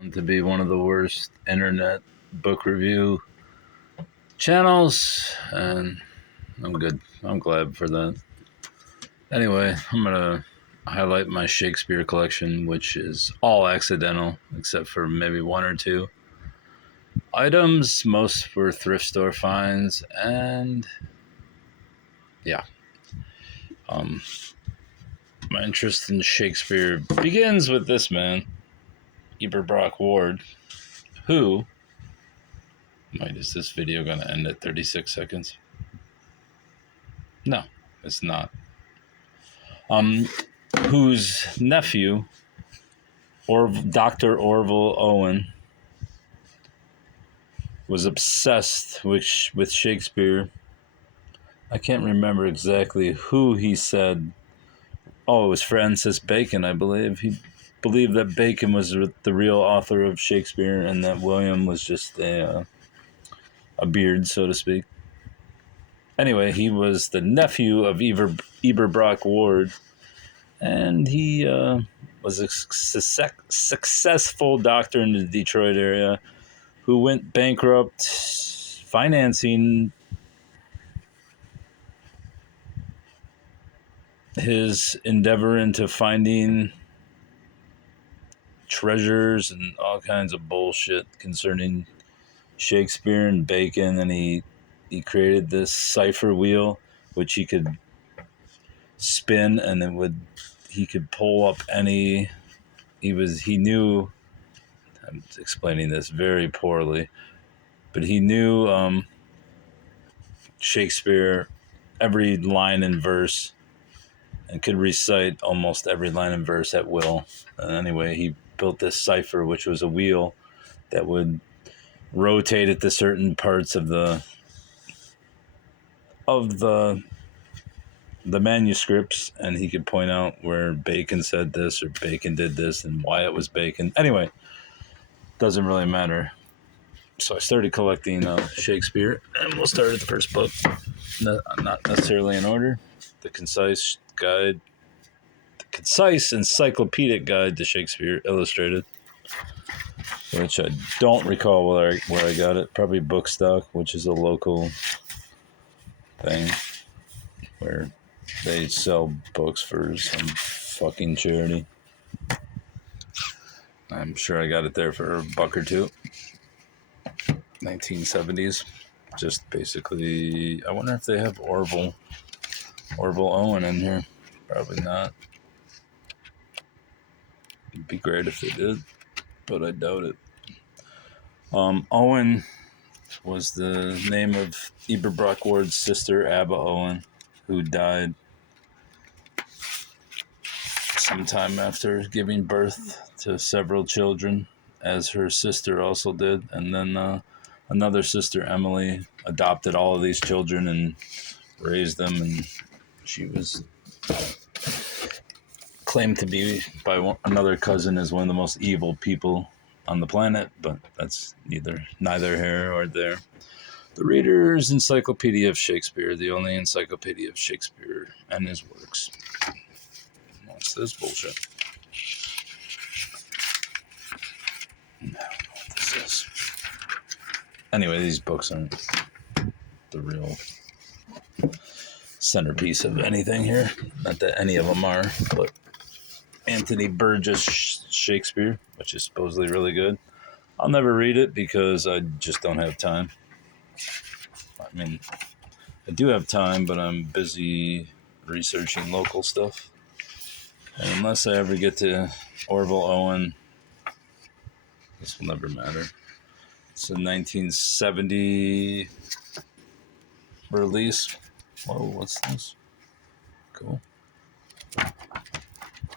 to be one of the worst internet book review channels, and I'm good. I'm glad for that. Anyway, I'm going to highlight my Shakespeare collection, which is all accidental, except for maybe one or two items. Most were thrift store finds, and yeah. My interest in Shakespeare begins with this man, Eberbrock Ward, who... Wait, is this video going to end at 36 seconds? No, it's not. Whose nephew, Dr. Orville Owen, was obsessed with Shakespeare. I can't remember exactly who he said. Oh, it was Francis Bacon, I believe. He believed that Bacon was the real author of Shakespeare and that William was just a beard, so to speak. Anyway, he was the nephew of Eberbrock Ward, and he was a successful doctor in the Detroit area who went bankrupt financing his endeavor into finding treasures and all kinds of bullshit concerning Shakespeare and Bacon, and he created this cipher wheel which he could spin, and he could pull up any... He knew... I'm explaining this very poorly, but he knew Shakespeare, every line and verse, and could recite almost every line and verse at will. And anyway, he built this cipher, which was a wheel that would rotate it to certain parts of the manuscripts, and he could point out where Bacon said this or Bacon did this and why it was Bacon. Anyway, doesn't really matter. So I started collecting Shakespeare, and we'll start at the first book. Not necessarily in order. The Concise Encyclopedic Guide to Shakespeare Illustrated, which I don't recall where I got it. Probably Bookstock, which is a local thing where they sell books for some fucking charity. I'm sure I got it there for $1 or $2. 1970s. Just basically, I wonder if they have Orville Owen in here. Probably not. It'd be great if they did, but I doubt it. Owen was the name of Eberbrock Ward's sister, Abba Owen, who died sometime after giving birth to several children, as her sister also did. And then another sister, Emily, adopted all of these children and raised them, and she was claimed to be by another cousin as one of the most evil people on the planet, but that's neither here or there. The Reader's Encyclopedia of Shakespeare, the only encyclopedia of Shakespeare and his works. What's this bullshit? I don't know what this is. Anyway, these books aren't the real centerpiece of anything here. Not that any of them are, but Anthony Burgess Shakespeare, which is supposedly really good. I'll never read it because I just don't have time. I mean, I do have time, but I'm busy researching local stuff. And unless I ever get to Orville Owen, this will never matter. It's a 1970 release. Whoa, what's this? Cool.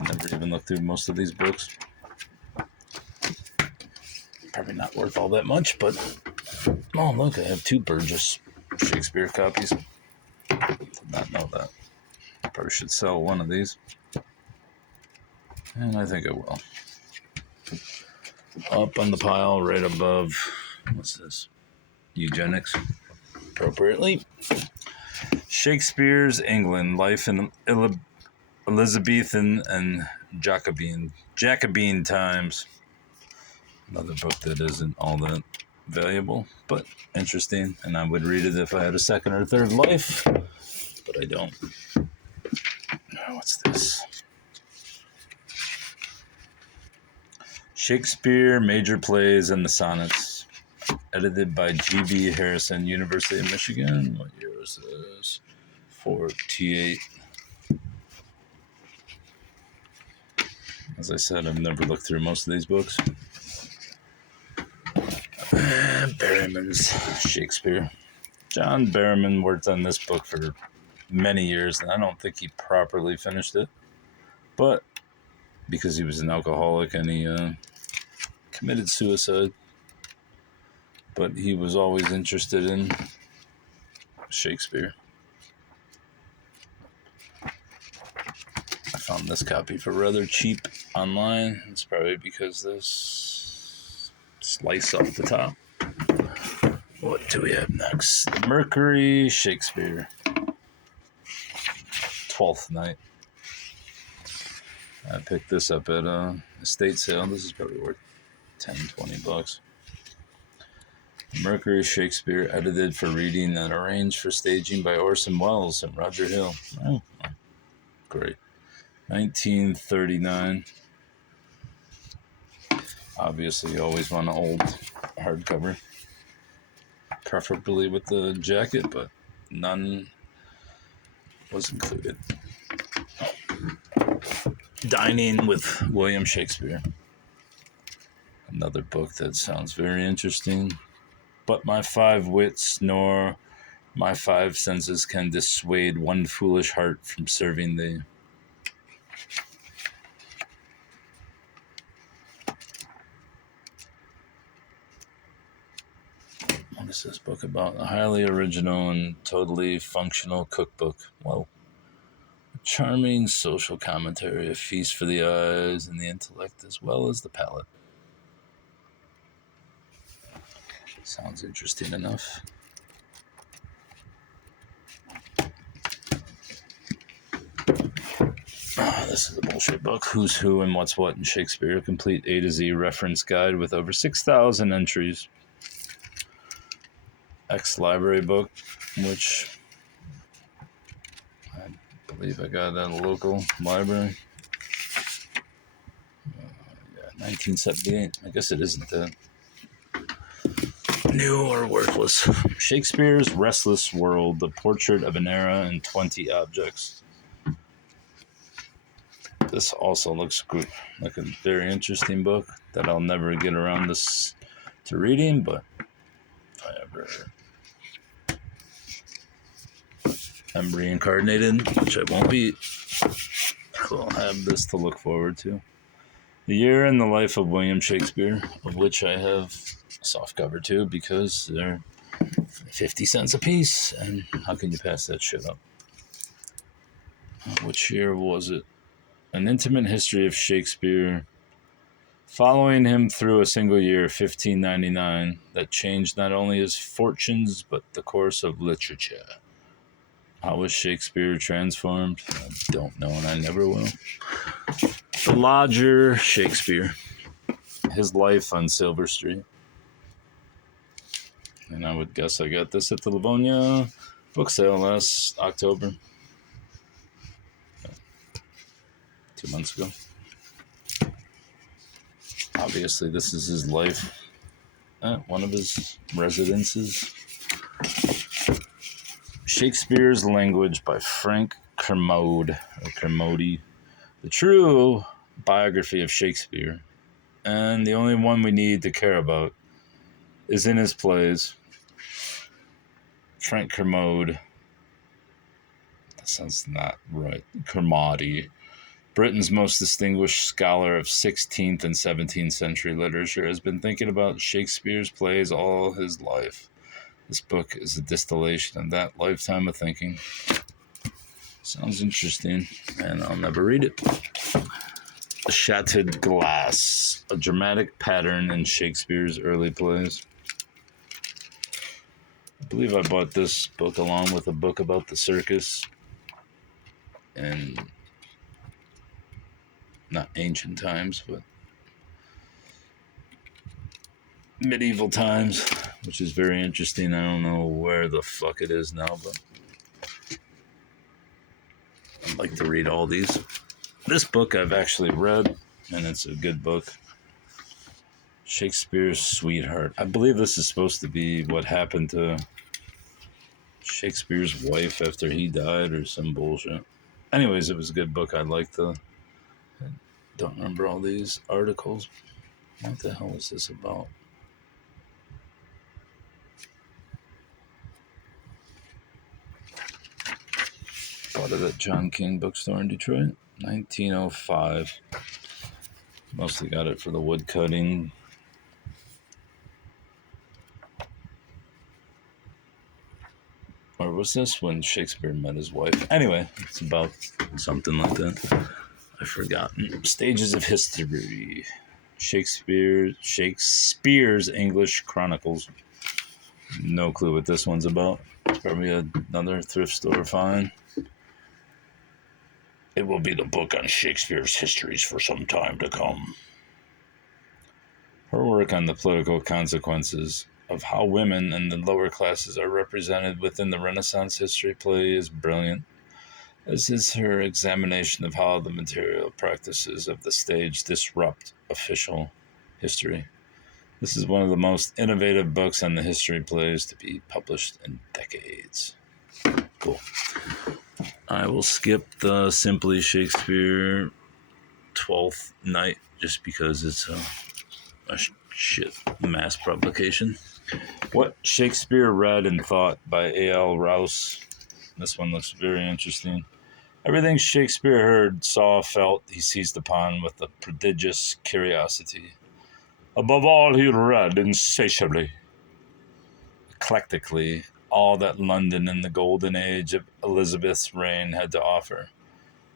Never even looked through most of these books. Probably not worth all that much, but... Oh, look, I have 2 Burgess Shakespeare copies. Did not know that. Probably should sell one of these. And I think I will. Up on the pile, right above... What's this? Eugenics. Appropriately. Shakespeare's England, Life in Elizabethan and Jacobin Times. Another book that isn't all that valuable, but interesting, and I would read it if I had a second or third life, but I don't. What's this? Shakespeare, Major Plays, and the Sonnets. Edited by G.B. Harrison, University of Michigan. What year was this? 48. As I said, I've never looked through most of these books. Berryman's Shakespeare. John Berryman worked on this book for many years, and I don't think he properly finished it. But because he was an alcoholic and he committed suicide. But he was always interested in Shakespeare. I found this copy for rather cheap online. It's probably because this slice off the top. What do we have next? Mercury, Shakespeare. Twelfth Night. I picked this up at a estate sale. This is probably worth $10-20. Mercury, Shakespeare, edited for reading and arranged for staging by Orson Welles and Roger Hill. Oh, great. 1939. Obviously, you always want an old hardcover. Preferably with the jacket, but none was included. Dining with William Shakespeare. Another book that sounds very interesting. But my 5 wits nor my 5 senses can dissuade one foolish heart from serving thee. What is this book about? A highly original and totally functional cookbook. Well, a charming social commentary, a feast for the eyes and the intellect as well as the palate. Sounds interesting enough. This is a bullshit book. Who's Who and What's What in Shakespeare. A complete A to Z reference guide with over 6,000 entries. Ex-library book, which I believe I got at a local library. 1978. I guess it isn't that new or worthless. Shakespeare's Restless World, the portrait of an era and 20 objects. This also looks good, like a very interesting book that I'll never get around this to reading, but if I ever am reincarnated, which I won't be, I'll have this to look forward to. The Year in the Life of William Shakespeare, of which I have a soft cover too, because they're 50 cents a piece, and how can you pass that shit up? Which year was it? An intimate history of Shakespeare, following him through a single year, 1599, that changed not only his fortunes, but the course of literature. How was Shakespeare transformed? I don't know, and I never will. The Lodger, Shakespeare. His Life on Silver Street. And I would guess I got this at the Livonia book sale last October. 2 months ago. Obviously, this is his life at one of his residences. Shakespeare's Language by Frank Kermode, or Kermode. The true biography of Shakespeare, and the only one we need to care about, is in his plays. Frank Kermode. That sounds not right. Kermode. Britain's most distinguished scholar of 16th and 17th century literature, has been thinking about Shakespeare's plays all his life. This book is a distillation of that lifetime of thinking. Sounds interesting, and I'll never read it. A Shattered Glass, a dramatic pattern in Shakespeare's early plays. I believe I bought this book along with a book about the circus and not ancient times, but medieval times, which is very interesting. I don't know where the fuck it is now, but I'd like to read all these. This book I've actually read, and it's a good book. Shakespeare's Sweetheart. I believe this is supposed to be what happened to Shakespeare's wife after he died or some bullshit. Anyways, it was a good book. I don't remember all these articles. What the hell is this about? Bought it at John King Bookstore in Detroit, 1905. Mostly got it for the wood cutting. Or was this when Shakespeare met his wife? Anyway, it's about something like that. I've forgotten. Stages of History. Shakespeare's English Chronicles. No clue what this one's about. Probably another thrift store find. It will be the book on Shakespeare's histories for some time to come. Her work on the political consequences of how women and the lower classes are represented within the Renaissance history play is brilliant, as is her examination of how the material practices of the stage disrupt official history. This is one of the most innovative books on the history plays to be published in decades. Cool. I will skip the Simply Shakespeare 12th Night just because it's a shit mass publication. What Shakespeare Read and Thought by A.L. Rouse. This one looks very interesting. Everything Shakespeare heard, saw, felt, he seized upon with a prodigious curiosity. Above all, he read insatiably, eclectically, all that London in the golden age of Elizabeth's reign had to offer.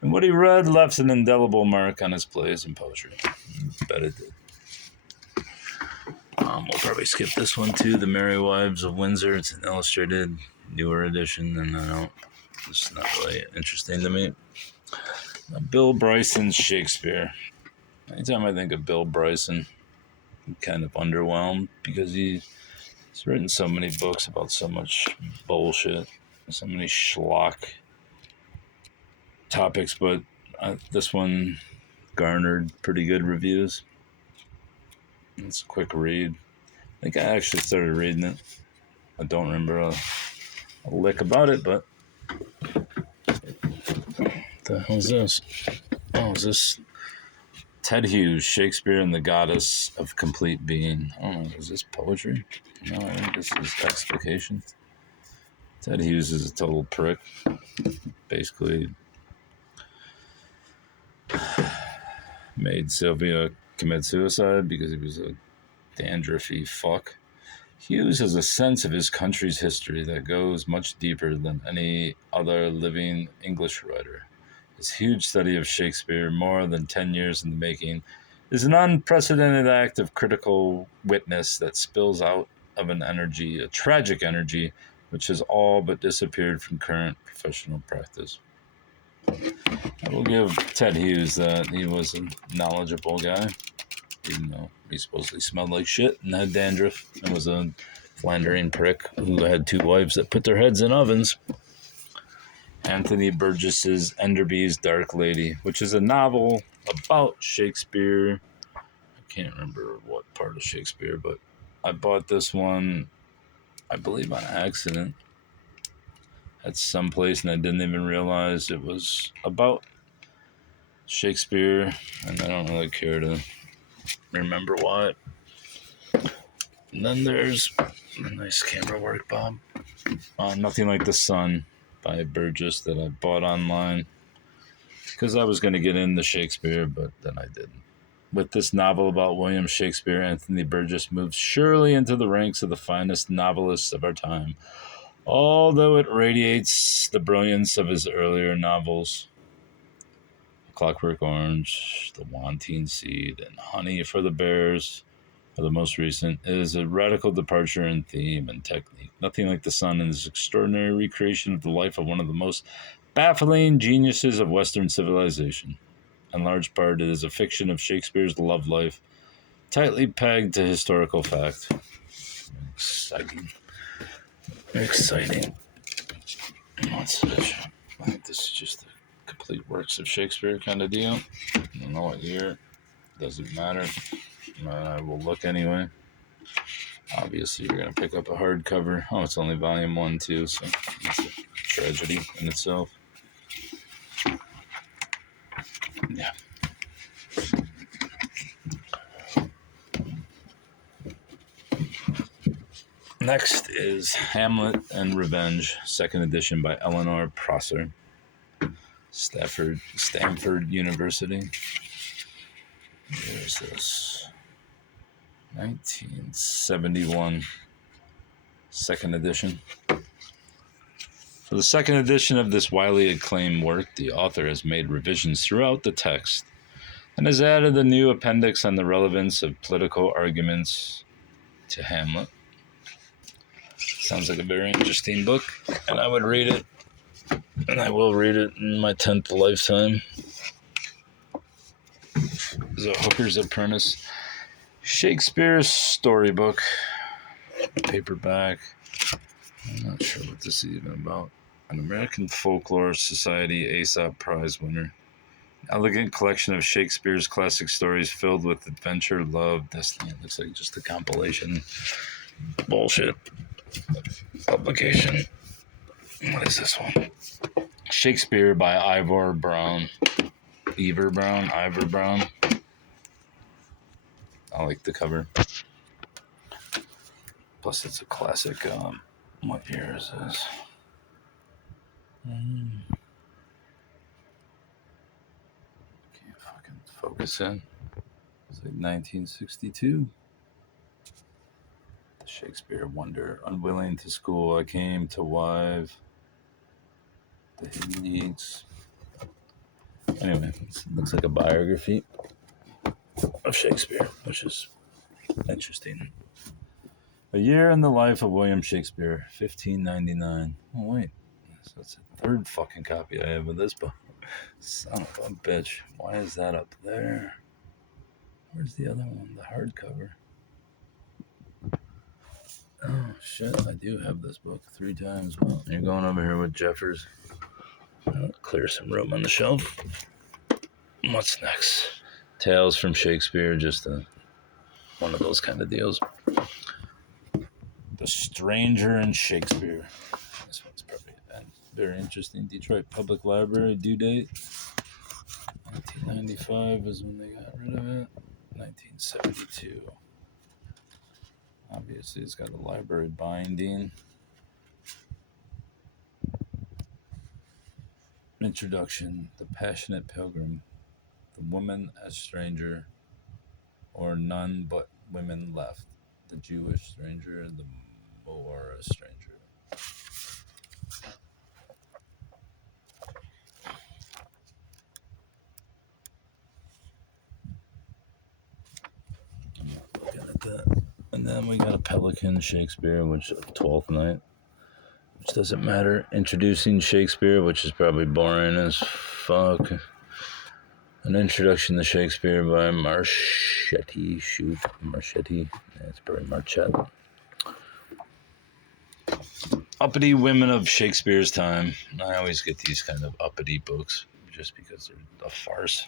And what he read left an indelible mark on his plays and poetry. Bet it did. We'll probably skip this one too, The Merry Wives of Windsor. It's an illustrated, newer edition, and it's not really interesting to me. Bill Bryson's Shakespeare. Anytime I think of Bill Bryson, I'm kind of underwhelmed because he's written so many books about so much bullshit, so many schlock topics, but this one garnered pretty good reviews. It's a quick read. I think I actually started reading it. I don't remember a lick about it, but what the hell is this? Oh, is this Ted Hughes, Shakespeare and the Goddess of Complete Being? I don't know, is this poetry? No, I think this is explication. Ted Hughes is a total prick. Basically made Sylvia commit suicide because he was a dandruffy fuck. Hughes has a sense of his country's history that goes much deeper than any other living English writer. His huge study of Shakespeare, more than 10 years in the making, is an unprecedented act of critical witness that spills out of an energy, a tragic energy, which has all but disappeared from current professional practice. I will give Ted Hughes that he was a knowledgeable guy, even though he supposedly smelled like shit and had dandruff and was a philandering prick who had two wives that put their heads in ovens. Anthony Burgess's Enderby's Dark Lady, which is a novel about Shakespeare. I can't remember what part of Shakespeare, but I bought this one, I believe, on accident at some place, and I didn't even realize it was about Shakespeare, and I don't really care to remember why. And then there's a nice camera work, Bob. Nothing Like the Sun by Burgess that I bought online because I was going to get into Shakespeare, but then I didn't. With this novel about William Shakespeare, Anthony Burgess moves surely into the ranks of the finest novelists of our time, although it radiates the brilliance of his earlier novels. Clockwork Orange, The Wanting Seed, and Honey for the Bears are the most recent. It is a radical departure in theme and technique. Nothing Like the Sun is an extraordinary recreation of the life of one of the most baffling geniuses of Western civilization. In large part, it is a fiction of Shakespeare's love life, tightly pegged to historical fact. Exciting. Exciting. What's this? I think this is just the complete works of Shakespeare kind of deal. I don't know what year. Doesn't matter. I will look anyway. Obviously, you're going to pick up a hardcover. Oh, it's only volume 1, too, so it's a tragedy in itself. Yeah. Next is Hamlet and Revenge, second edition by Eleanor Prosser, Stanford University. Here's this. 1971, second edition. For the second edition of this widely acclaimed work, the author has made revisions throughout the text and has added a new appendix on the relevance of political arguments to Hamlet. Sounds like a very interesting book, and I would read it, and I will read it in my 10th lifetime. It's a Hooker's Apprentice. Shakespeare's storybook, paperback. I'm not sure what this is even about. An American Folklore Society Aesop Prize winner. Elegant collection of Shakespeare's classic stories filled with adventure, love, destiny. It looks like just a compilation. Bullshit. Publication. What is this one? Shakespeare by Ivor Brown. Ivor Brown. I like the cover. Plus, it's a classic. What year is this? Can't fucking focus in. It's like 1962. The Shakespeare Wonder. Unwilling to school, I came to wive the hidden needs. Anyway, it looks like a biography of Shakespeare, which is interesting. A Year in the Life of William Shakespeare, 1599. Oh, wait. So that's the third fucking copy I have of this book. Son of a bitch. Why is that up there? Where's the other one? The hardcover. Oh, shit. I do have this book 3 times. Well, you're going over here with Jeffers. I'll clear some room on the shelf. What's next? Tales from Shakespeare, just one of those kind of deals. The Stranger in Shakespeare. This one's probably very interesting. Detroit Public Library, due date 1995 is when they got rid of it. 1972. Obviously, it's got a library binding. Introduction: The Passionate Pilgrim, The Woman as Stranger, or None But Women Left, The Jewish Stranger, The Moor Stranger. Looking at that. And then we got a Pelican Shakespeare, which is Twelfth Night, which doesn't matter. Introducing Shakespeare, which is probably boring as fuck. An Introduction to Shakespeare by Marchetti. Marchetti. Yeah, it's probably Marchette. Uppity Women of Shakespeare's Time. I always get these kind of uppity books just because they're a farce.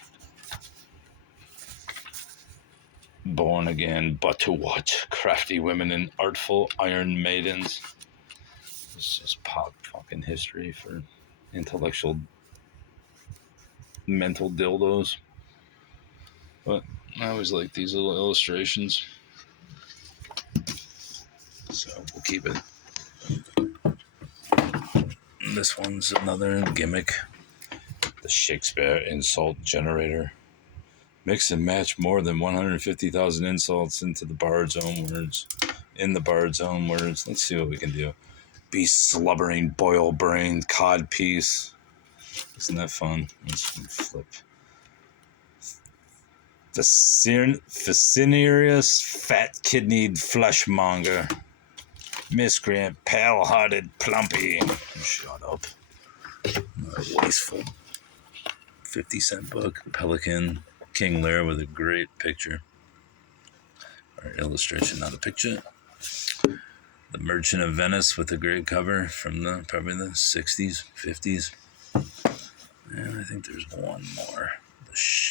Born Again, But to What? Crafty Women and Artful Iron Maidens. It's just pop fucking history for intellectual mental dildos. But I always like these little illustrations. So we'll keep it. This one's another gimmick. The Shakespeare Insult Generator. Mix and match more than 150,000 insults into the bard's own words. In the bard's own words. Let's see what we can do. Be slubbering, boil-brained, codpiece. Isn't that fun? Let's flip. Facinerious, fat-kidneyed fleshmonger. Miscreant, pale-hearted plumpy. Shut up. Wasteful. 50-cent book. Pelican. King Lear with a great picture. or illustration, not a picture. The Merchant of Venice with a great cover from probably the 60s, 50s. And I think there's one more.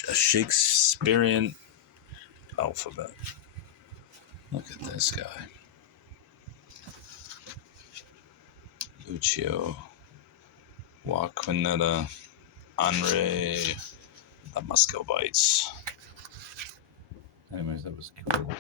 A Shakespearean alphabet. Look at this guy. Lucio, Joaquinetta, Henri, the Muscovites. Anyways, that was cool.